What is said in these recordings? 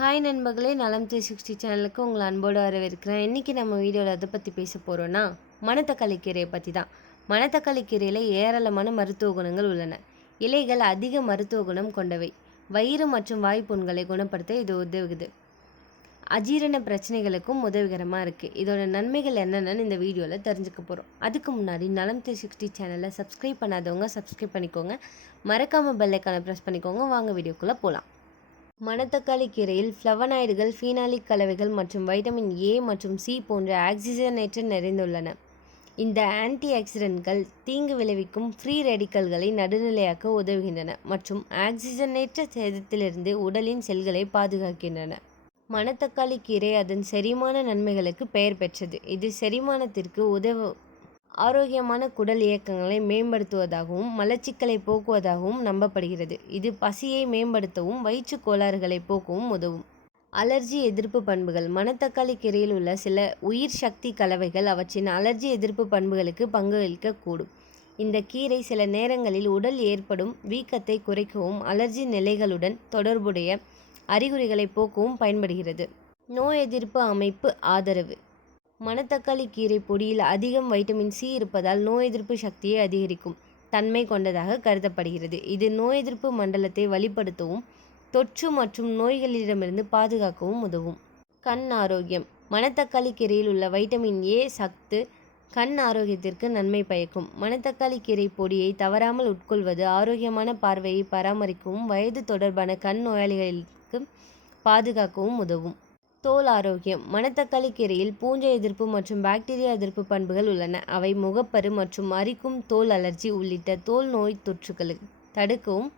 Hi நண்பர்களே, நலம் 360 சேனலுக்கு உங்களை அன்போடு வரவேற்கிறேன். இன்றைக்கி நம்ம வீடியோவில் எதை பற்றி பேச போகிறோன்னா, மணத்தக்காளி கீரையை பற்றி தான். மணத்தக்காளி கீரையில் ஏராளமான மருத்துவ குணங்கள் உள்ளன. இலைகள் அதிக மருத்துவ குணம் கொண்டவை. வயிறு மற்றும் வாய்ப்புண்களை குணப்படுத்த இது உதவுது. அஜீரண பிரச்சனைகளுக்கும் உதவிகரமாக இருக்குது. இதோட நன்மைகள் என்னென்னு இந்த வீடியோவில் தெரிஞ்சுக்க போகிறோம். அதுக்கு முன்னாடி நலம் 360 சேனலை சப்ஸ்கிரைப் பண்ணாதவங்க சப்ஸ்கிரைப் பண்ணிக்கோங்க. மறக்காமல் பெல் ஐக்கானை ப்ரெஸ் பண்ணிக்கோங்க. வாங்க வீடியோக்குள்ளே போகலாம். மணத்தக்காளி கீரையில் ஃப்ளவனாய்டுகள், ஃபீனாலிக் கலவைகள் மற்றும் வைட்டமின் ஏ மற்றும் சி போன்ற ஆக்சிஜனேற்ற நிறைந்துள்ளன. இந்த ஆன்டி ஆக்சிடென்ட்கள் தீங்கு விளைவிக்கும் ஃப்ரீ ரேடிக்கல்களை நடுநிலையாக்க உதவுகின்றன மற்றும் ஆக்சிஜனேற்ற சேதத்திலிருந்து உடலின் செல்களை பாதுகாக்கின்றன. மணத்தக்காளி கீரை அதன் செரிமான நன்மைகளுக்கு பெயர் பெற்றது. இது செரிமானத்திற்கு ஆரோக்கியமான குடல் இயக்கங்களை மேம்படுத்துவதாகவும் மலச்சிக்கலை போக்குவதாகவும் நம்பப்படுகிறது. இது பசியை மேம்படுத்தவும் வயிற்று கோளாறுகளை போக்கவும் உதவும். அலர்ஜி எதிர்ப்பு பண்புகள். மணத்தக்காளி கீரையில் உள்ள சில உயிர் சக்தி கலவைகள் அவற்றின் அலர்ஜி எதிர்ப்பு பண்புகளுக்கு பங்களிக்கக்கூடும். இந்த கீரை சில நேரங்களில் உடல் ஏற்படும் வீக்கத்தை குறைக்கவும் அலர்ஜி நிலைகளுடன் தொடர்புடைய அறிகுறிகளை போக்கவும் பயன்படுகிறது. நோய் எதிர்ப்பு அமைப்பு ஆதரவு. மணத்தக்காளி கீரை பொடியில் அதிகம் வைட்டமின் சி இருப்பதால் நோய் எதிர்ப்பு சக்தியை அதிகரிக்கும் தன்மை கொண்டதாக கருதப்படுகிறது. இது நோய் எதிர்ப்பு மண்டலத்தை வலுப்படுத்தவும் தொற்று மற்றும் நோய்களிடமிருந்து பாதுகாக்கவும் உதவும். கண் ஆரோக்கியம். மணத்தக்காளி கீரையில் உள்ள வைட்டமின் ஏ சத்து கண் ஆரோக்கியத்திற்கு நன்மை பயக்கும். மணத்தக்காளி கீரை பொடியை தவறாமல் உட்கொள்வது ஆரோக்கியமான பார்வையை பராமரிக்கவும் வயது தொடர்பான கண் நோயாளிகளுக்கு பாதுகாக்கவும் உதவும். தோல் ஆரோக்கியம். மணத்தக்காளி கீரையில் பூஞ்சை எதிர்ப்பு மற்றும் பாக்டீரியா எதிர்ப்பு பண்புகள் உள்ளன. அவை முகப்பரு மற்றும் அரிக்கும் தோல் அலர்ஜி உள்ளிட்ட தோல் நோய் தொற்றுகளை தடுக்கவும்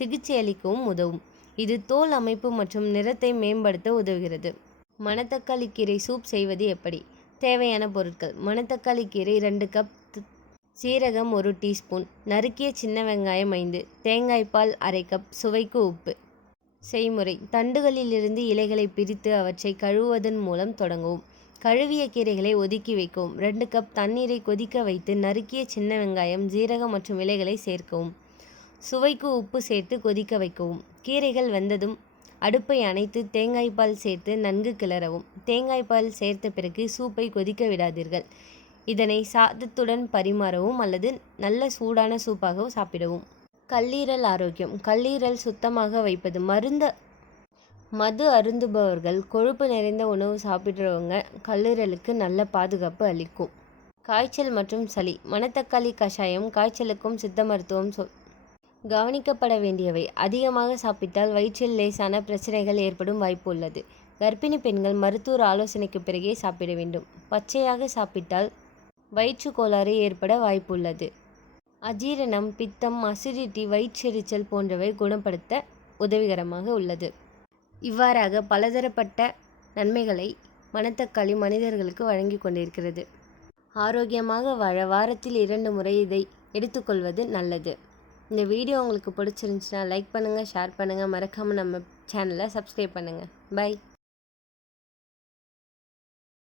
சிகிச்சை அளிக்கவும் உதவும். இது தோல் அமைப்பு மற்றும் நிறத்தை மேம்படுத்த உதவுகிறது. மணத்தக்காளி கீரை சூப் செய்வது எப்படி? தேவையான பொருட்கள்: மணத்தக்காளி கீரை 2 கப், சீரகம் 1 டீஸ்பூன், நறுக்கிய சின்ன வெங்காயம் 5, தேங்காய் பால் அரை கப், சுவைக்கு உப்பு. செய்முறை: தண்டுகளிலிருந்து இலைகளை பிரித்து அவற்றை கழுவுவதன் மூலம் தொடங்கவும். கழுவிய கீரைகளை ஒதுக்கி வைக்கவும். 2 கப் தண்ணீரை கொதிக்க வைத்து நறுக்கிய சின்ன வெங்காயம், ஜீரகம் மற்றும் இலைகளை சேர்க்கவும். சுவைக்கு உப்பு சேர்த்து கொதிக்க வைக்கவும். கீரைகள் வெந்ததும் அடுப்பை அணைத்து தேங்காய் பால் சேர்த்து நன்கு கிளறவும். தேங்காய் பால் சேர்த்த பிறகு சூப்பை கொதிக்க விடாதீர்கள். இதனை சாதத்துடன் பரிமாறவும் அல்லது நல்ல சூடான சூப்பாக சாப்பிடவும். கல்லீரல் ஆரோக்கியம். கல்லீரல் சுத்தமாக வைப்பது. மது அருந்துபவர்கள், கொழுப்பு நிறைந்த உணவு சாப்பிட்றவங்க கல்லீரலுக்கு நல்ல பாதுகாப்பு அளிக்கும். காய்ச்சல் மற்றும் சளி. மணத்தக்காளி கஷாயம் காய்ச்சலுக்கும் சித்த மருத்துவம் கவனிக்கப்பட வேண்டியவை. அதிகமாக சாப்பிட்டால் வயிற்றில் லேசான பிரச்சனைகள் ஏற்படும் வாய்ப்பு உள்ளது. கர்ப்பிணி பெண்கள் மருத்துவர் ஆலோசனைக்கு பிறகே சாப்பிட வேண்டும். பச்சையாக சாப்பிட்டால் வயிற்று கோளாறு ஏற்பட வாய்ப்புள்ளது. அஜீரணம், பித்தம், அசிடிட்டி, வயிற்றெரிச்சல் போன்றவை குணப்படுத்த உதவிகரமாக உள்ளது. இவ்வாறாக பலதரப்பட்ட நன்மைகளை மணத்தக்காளி மனிதர்களுக்கு வழங்கி கொண்டிருக்கிறது. ஆரோக்கியமாக வாழ வாரத்தில் 2 முறை இதை எடுத்துக்கொள்வது நல்லது. இந்த வீடியோ உங்களுக்கு பிடிச்சிருந்துச்சுன்னா லைக் பண்ணுங்கள், ஷேர் பண்ணுங்கள், மறக்காமல் நம்ம சேனலை சப்ஸ்கிரைப் பண்ணுங்கள். பை.